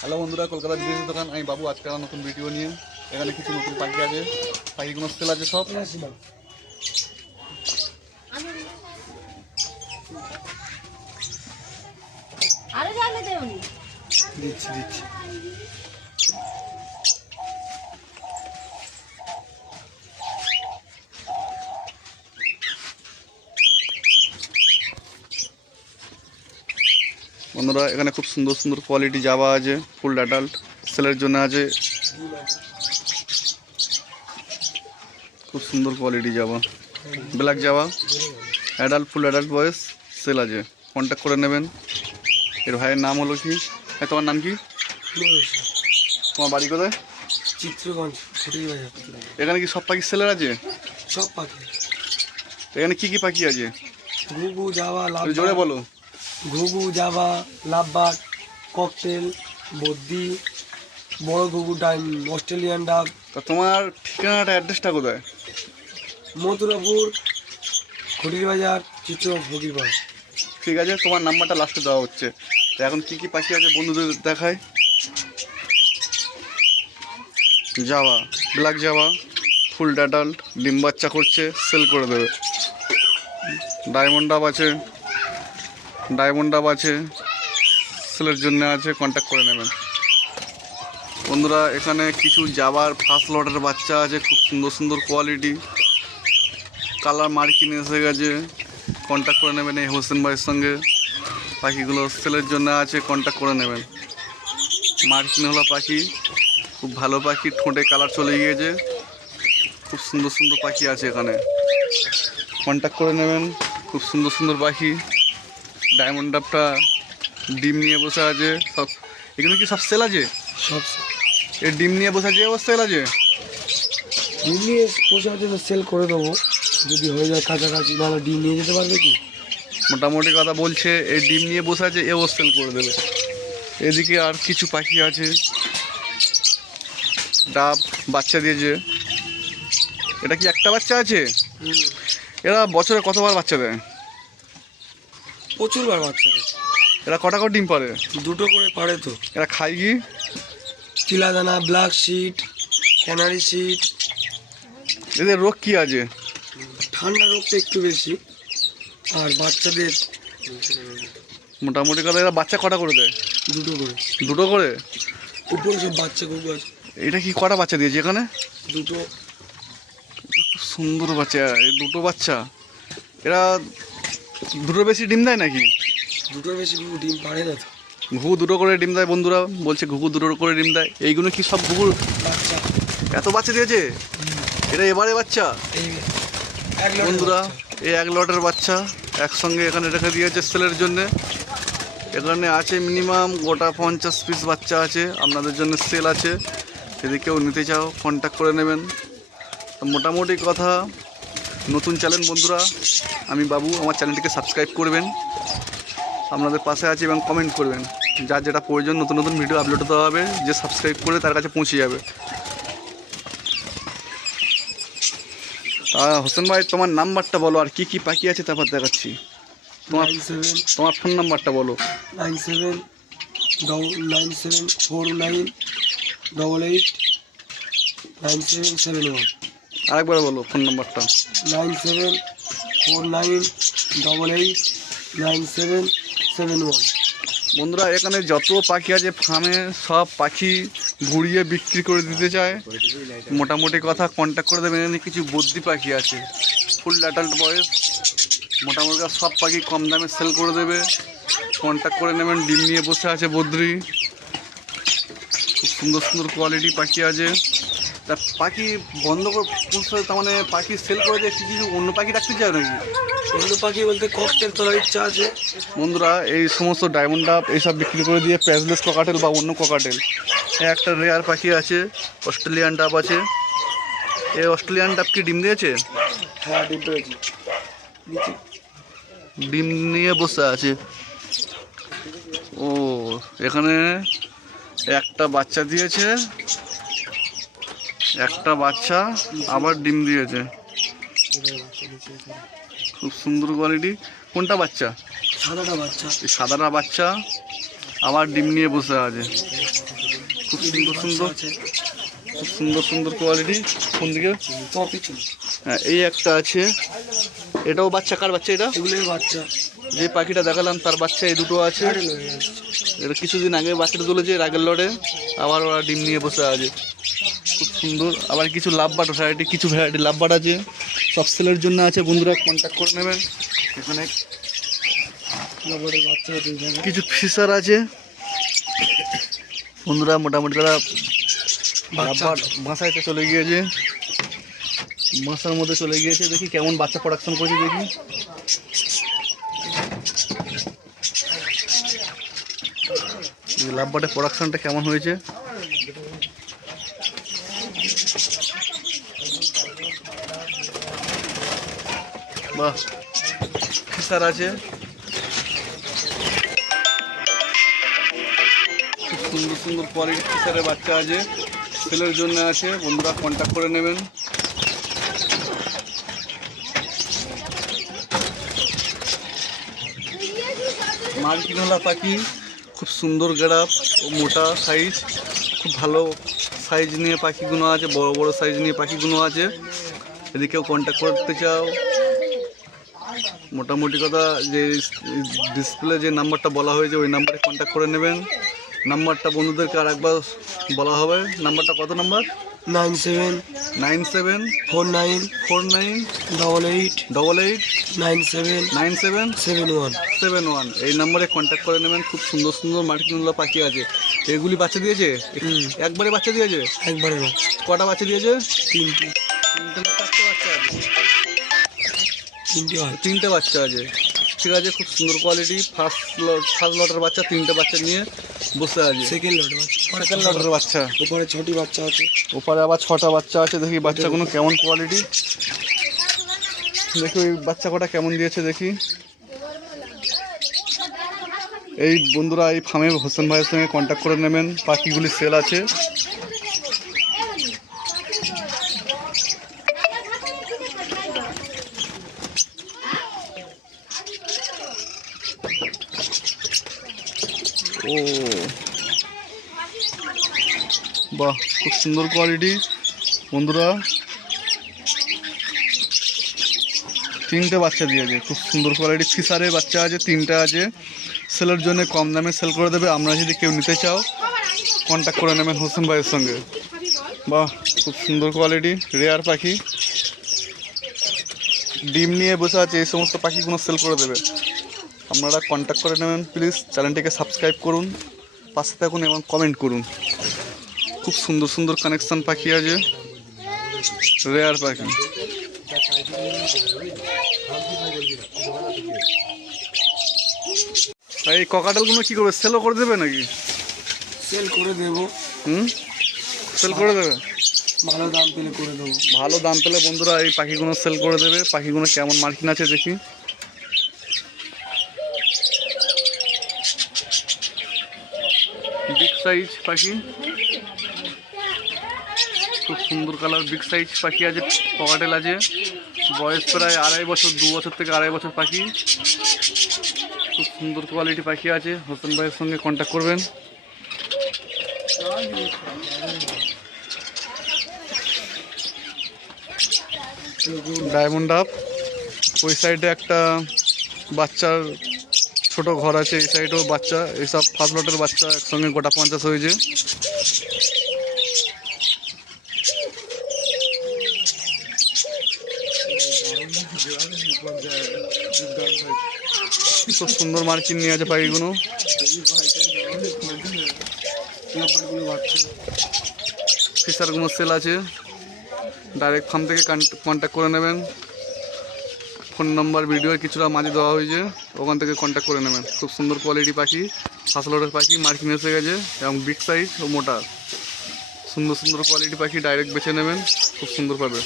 Hello বন্ধুরা কলকাতার বিদেশি দোকান। আমি বাবু আজকে নতুন ভিডিও নিয়ে। এখানে কিছু নতুন পাখি আছে। পাখিগুলো সেল আছে সব। দিচ্ছি দিচ্ছি। বন্ধুরা এখানে খুব সুন্দর সুন্দর কোয়ালিটি জাবা আছে ফুল অ্যাডাল্ট সেলের জন্য আছে। খুব সুন্দর quality Java black Java adult full adult বয়স সেল আছে। কন্ট্যাক্ট করে নেবেন। এর ভাইয়ের নাম হলো কি? হ্যাঁ তোমার নাম কি? তোমার বাড়ি কোথায়? চিত্রগঞ্জ এখানে কি সব পাখি সেলের আছে? সব পাখি। এখানে কি কি পাখি আছে? জোরে বলো। ঘুঘু জাবা লাভবার্ড ককটেল বদ্যি বড় ঘুঘু ডাইন অস্ট্রেলিয়ান ডাক তা তোমার ঠিকানাটা অ্যাড্রেসটা কোথায়? মথুরাপুর খুটির বাজার চিত্র ফকিরপাড়া ঠিক আছে তোমার নাম্বারটা লাস্টে দেওয়া হচ্ছে। তো এখন কি কি পাখি আছে বন্ধুদের দেখায় যাওয়া ব্ল্যাক যাওয়া ফুল ডাডাল্ট ডিম বাচ্চা করছে সেল করে দেবে। ডায়মন্ড ডাব আছে। ডায়মন্ড ডাব আছে, সেলের জন্য আছে কন্ট্যাক্ট করে নেবেন। বন্ধুরা, এখানে কিছু যাবার ফার্স্ট লটের বাচ্চা আছে, খুব সুন্দর সুন্দর কোয়ালিটি কালার মার্কিন এসে গেছে কন্ট্যাক্ট করে নেবেন এই হোসেন ভাইয়ের সঙ্গে। পাখিগুলো সেলের জন্য আছে কন্ট্যাক্ট করে নেবেন। মার্কিন হলো পাখি, খুব ভালো পাখি, ঠোঁটে কালার চলে গিয়েছে। খুব সুন্দর সুন্দর পাখি আছে এখানে। কন্ট্যাক্ট করে নেবেন, খুব সুন্দর সুন্দর পাখি। ডায়মন্ড ডাবটা ডিম নিয়ে বসে আছে সব এগুলো কি সব সেল আছে? সব এই ডিম নিয়ে বসে আছে সেল আছে? মিলিয়ে পোষার জন্য সেল করে দেবো। যদি হয়ে যায় কাছাকাছি নাহলে ডিম নিয়ে যেতে পারবে কি? মোটামুটি কথা বলছে এই ডিম নিয়ে বসে আছে এও সেল করে দেবে। এদিকে আর কিছু পাখি আছে। ডাব বাচ্চা দিয়েছে। এটা কি একটা বাচ্চা আছে? এরা বছরে কতবার বাচ্চা দেয়? প্রচুর বার বাচ্চাদের এরা কটা করে ডিম পারে দুটো করে পারে তো। এরা খায় কি? চিলাদানা ব্ল্যাক শিট ক্যানারি শিট এদের রোগ কি আছে? ঠান্ডা রোগটা একটু বেশি। আর বাচ্চাদের মোটামুটি কথা এরা বাচ্চা কটা করে দেয়? দুটো করে। দুটো করে? উপরে সব বাচ্চা গুগু আছে। এটা কি কটা বাচ্চা দিয়েছে এখানে? দুটো। খুব সুন্দর বাচ্চা এই দুটো বাচ্চা। এরা দুটো বেশি ডিম দেয় নাকি? দুটোর বেশি গুগু ডিম পারে না তো। ঘুঘু দুটো করে ডিম দেয় বন্ধুরা বলছে ঘুঘু দুটো করে ডিম দেয়। এইগুলো কি সব ঘুঘুর বাচ্চা। এত বাচ্চা দিয়েছে? এটা এবারে বাচ্চা? এই এক লটের বন্ধুরা এই এক লটের বাচ্চা একসঙ্গে এখানে রেখে দিয়েছে সেলের জন্যে। এখানে আছে মিনিমাম গোটা পঞ্চাশ পিস বাচ্চা আছে। আপনাদের জন্য সেল আছে। যদি কেউ নিতে চাও কন্ট্যাক্ট করে নেবেন। তো মোটামুটি কথা নতুন চ্যানেল বন্ধুরা আমি বাবু আমার চ্যানেলটিকে সাবস্ক্রাইব করবেন। আপনাদের পাশে আছে এবং কমেন্ট করবেন। যার যেটা প্রয়োজন নতুন নতুন ভিডিও আপলোড দেওয়া হবে যে সাবস্ক্রাইব করে তার কাছে পৌঁছে যাবে। তা হোসেন ভাই তোমার নাম্বারটা বলো আর কি কি পাখি আছে তারপর দেখাচ্ছি। তোমার তোমার ফোন নাম্বারটা বলো। Nine seven double nine seven four nine double eight nine seven seven one আরেকবার বলো ফোন নাম্বারটা nine seven four nine double eight nine seven seven one. বন্ধুরা এখানে যত পাখি আছে ফার্মে সব পাখি ঘুরিয়ে বিক্রি করে দিতে চায়। মোটামুটি কথা কন্ট্যাক্ট করে দেবেন এখানে কিছু বদ্যি পাখি আছে। ফুল অ্যাডাল্ট বয়স। মোটামুটি সব পাখি কম দামে সেল করে দেবে। কন্ট্যাক্ট করে নেবেন ডিম নিয়ে বসে আছে বদ্রি। খুব সুন্দর সুন্দর কোয়ালিটি পাখি আছে। তা পাখি বন্ধ করে পুষতে তার মানে পাখি সেল করে দিয়ে কি কিছু অন্য পাখি রাখতে চায় নাকি? অন্য পাখি বলতে ককটেল তোলার ইচ্ছা আছে। বন্ধুরা এই সমস্ত ডায়মন্ড ডাব এইসব বিক্রি করে দিয়ে প্যাজলেস ককাটেল বা অন্য ককাটেল একটা রেয়ার পাখি আছে অস্ট্রেলিয়ান ডাব আছে। এই অস্ট্রেলিয়ান ডাব কি ডিম দিয়েছে? হ্যাঁ ডিম পেয়েছি। ডিম নিয়ে বসে আছে। ও এখানে একটা বাচ্চা দিয়েছে। একটা বাচ্চা আবার ডিম দিয়েছে। খুব সুন্দর কোয়ালিটি কোনটা বাচ্চা? সাদাটা বাচ্চা। সাদাটা বাচ্চা আবার ডিম নিয়ে বসে আছে। খুব সুন্দর সুন্দর। খুব সুন্দর সুন্দর কোয়ালিটি কোন দিকে? হ্যাঁ এই একটা আছে। এটাও বাচ্চা কার বাচ্চা এটা? বাচ্চা। যে পাখিটা দেখালাম তার বাচ্চা এই দুটো আছে। এটা কিছুদিন আগে বাচ্চাটা তুলেছে রাগের লড়ে। আবার ওরা ডিম নিয়ে বসে আছে। সুন্দর। আবার কিছু লাভ বাট ভ্যারাইটি কিছু ভ্যারাইটি লাভ বাট আছে। সব সেলের জন্য আছে বন্ধুরা কন্ট্যাক্ট করে নেবেন। এখানে কিছু ফিশার আছে। বন্ধুরা মোটামুটি তারা বাসাইতে চলে গিয়েছে। বাসার মধ্যে চলে গিয়েছে। দেখি কেমন বাচ্চা প্রোডাকশন করেছে দেখি। লাভবাটের প্রোডাকশনটা কেমন হয়েছে? বাহ ফিশার আছে খুব সুন্দর সুন্দর কোয়ালিটি ফিশারের বাচ্চা আছে? সেলের জন্য আছে, বন্ধুরা কন্ট্যাক্ট করে নেবেন। মাল্টিনোলা পাখি? খুব সুন্দর গেড়াপ ও মোটা সাইজ খুব ভালো সাইজ নিয়ে পাখিগুলো আছে, বড় বড় সাইজ নিয়ে পাখিগুলো আছে। যদি কেউ কন্ট্যাক্ট করতে চাও মোটামুটি কথা যে ডিসপ্লে যে নাম্বারটা বলা হয়েছে ওই নাম্বারে কন্ট্যাক্ট করে নেবেন। নাম্বারটা বন্ধুদেরকে আর একবার বলা হবে। নাম্বারটা কত number nine seven nine seven four nine four nine double eight double eight nine seven nine seven seven one seven one এই নম্বরে কন্ট্যাক্ট করে নেবেন। খুব সুন্দর সুন্দর মার্কিনুল্লা পাখি আছে। এগুলি বাচ্চা দিয়েছে? একবারে বাচ্চা দিয়েছে? একবারে কটা বাচ্চা দিয়েছে? তিনটে। তিনটি তিনটে বাচ্চা। আছে। ঠিক আছে খুব সুন্দর কোয়ালিটি ফার্স্ট লট ফার্স্ট লটের বাচ্চা তিনটে বাচ্চা নিয়ে বসে আছে। সেকেন্ড লট বাচ্চা। সেকেন্ড লটের বাচ্চা। উপরে ছটি বাচ্চা আছে। ওপারে আবার ছটা বাচ্চা আছে দেখি বাচ্চাগুলো কেমন কোয়ালিটি দেখি ওই বাচ্চা কটা কেমন দিয়েছে দেখি। এই বন্ধুরা এই ফার্মে হোসেন ভাইয়ের সঙ্গে কন্ট্যাক্ট করে নেবেন। পাখিগুলি সেল আছে। ও। বাহ, খুব সুন্দর কোয়ালিটি বন্ধুরা, তিনটে বাচ্চা দিয়ে দিয়েছে, খুব সুন্দর কোয়ালিটি ফিশারের বাচ্চা আছে, তিনটে আছে। সেলের জন্য কম দামে সেল করে দেবে। আমরা যদি কেউ নিতে চাও কন্ট্যাক্ট করে নেবেন হোসেন ভাইয়ের সঙ্গে। বাহ, খুব সুন্দর কোয়ালিটি রেয়ার পাখি। ডিম নিয়ে বসে আছে, এই সমস্ত পাখিগুলো সেল করে দেবে। আপনারা কন্ট্যাক্ট করে নেবেন প্লিজ চ্যানেলটিকে সাবস্ক্রাইব করুন পাশে থাকুন এবং কমেন্ট করুন। খুব সুন্দর সুন্দর কানেকশান পাখি আছে রেয়ার পাখি। এই ককাটেলগুলো কি করবে? সেলও করে দেবে নাকি? সেল করে দেবো। হুম? সেল করে দেবে? ভালো দাম পেলে করে দেবো। ভালো দাম পেলে বন্ধুরা এই পাখিগুলো সেল করে দেবে। পাখিগুলো কেমন মার্কিন আছে দেখি। সাইজ পাখি। খুব সুন্দর কালার বিগ সাইজ পাখি আছে পকাটেল আছে। বয়স প্রায় আড়াই বছর, দু বছর থেকে আড়াই বছর পাখি। খুব সুন্দর কোয়ালিটি পাখি আছে, হোসেন ভাইয়ের সঙ্গে কন্ট্যাক্ট করবেন। ডায়মন্ড আপ ওই সাইডে একটা বাচ্চার ছোট ঘর আছে এই সাইডেও বাচ্চা এইসব ফার্স্ট লটের বাচ্চা একসঙ্গে গোটা পঞ্চাশ হয়েছে। খুব সুন্দর মার্কিন নিয়ে আছে পাখিগুলো। ফিশারগুলো সেল আছে। ডাইরেক্ট ফার্ম থেকে কন্ট্যাক্ট করে নেবেন। ফোন নম্বর ভিডিও কিছুটা মাঝে দেওয়া হয়েছে, ওখান থেকে কন্ট্যাক্ট করে নেবেন। খুব সুন্দর কোয়ালিটি পাখি ফাঁসলোটের পাখি, মার্কিং এসে গেছে, এবং বিগ সাইজ ও মোটা। সুন্দর সুন্দর কোয়ালিটি পাখি ডাইরেক্ট বেছে নেবেন, খুব সুন্দর পাবে।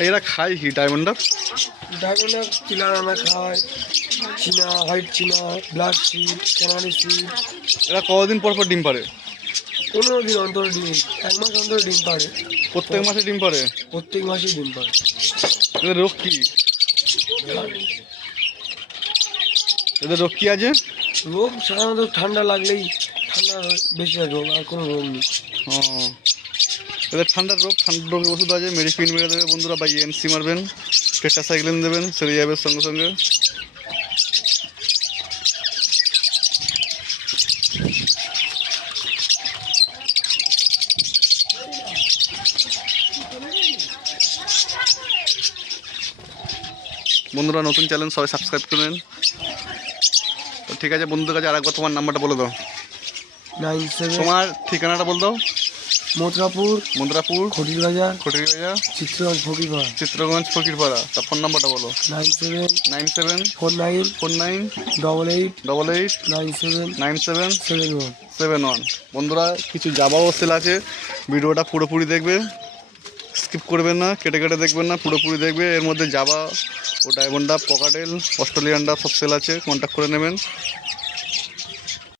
এরা খায় কি ডায়মন্ডার ডায়মন্ডার কিলার আনা খায় চীনা হোয়াইট চীনা ব্ল্যাক সিড ক্যানারি সিড এরা কতদিন পর পর ডিম পারে পনেরো দিন অন্তর ডিম এক মাস অন্তর ডিম পারে প্রত্যেক মাসে ডিম পারে প্রত্যেক মাসে ডিম পারে এদের রোগ কি? এদের রোগ কি আছে? রোগ সাধারণত ঠান্ডা লাগলেই ঠান্ডা বেশি হয় রোগ আর কোনো রোগ নেই। ও। এদের ঠান্ডার রোগ ঠান্ডার রোগের ওষুধ আছে মেডিসিন মেরে দেবে বন্ধুরা বা ইএনসি মারবেন টেটাসাইক্লিন দেবেন সেরে যাবে সঙ্গে সঙ্গে। বন্ধুরা নতুন চ্যানেল সবাই সাবস্ক্রাইব করবেন তো ঠিক আছে বন্ধুদের কাছে আরেকবার তোমার নাম্বারটা বলে দাও। তোমার ঠিকানাটা বল দাও। মথুরাপুর মন্দ্রাপুর খটির বাজার খটিরবাজা চিত্রগঞ্জ ফকিরপাড়া। চিত্রগঞ্জ ফকিরপাড়া। তার ফোন নাম্বারটা বলো। Nine seven nine seven four nine four nine double eight double eight nine seven nine seven seven one. Seven one. বন্ধুরা কিছু জাবাও সেল আছে। ভিডিওটা পুরোপুরি দেখবে। স্কিপ করবেন না কেটে কেটে দেখবেন না পুরোপুরি দেখবে। এর মধ্যে জাবা ও ডায়মন্ড পকাটেল অস্ট্রেলিয়ান ডাব সব সেল আছে। কন্ট্যাক্ট করে নেবেন।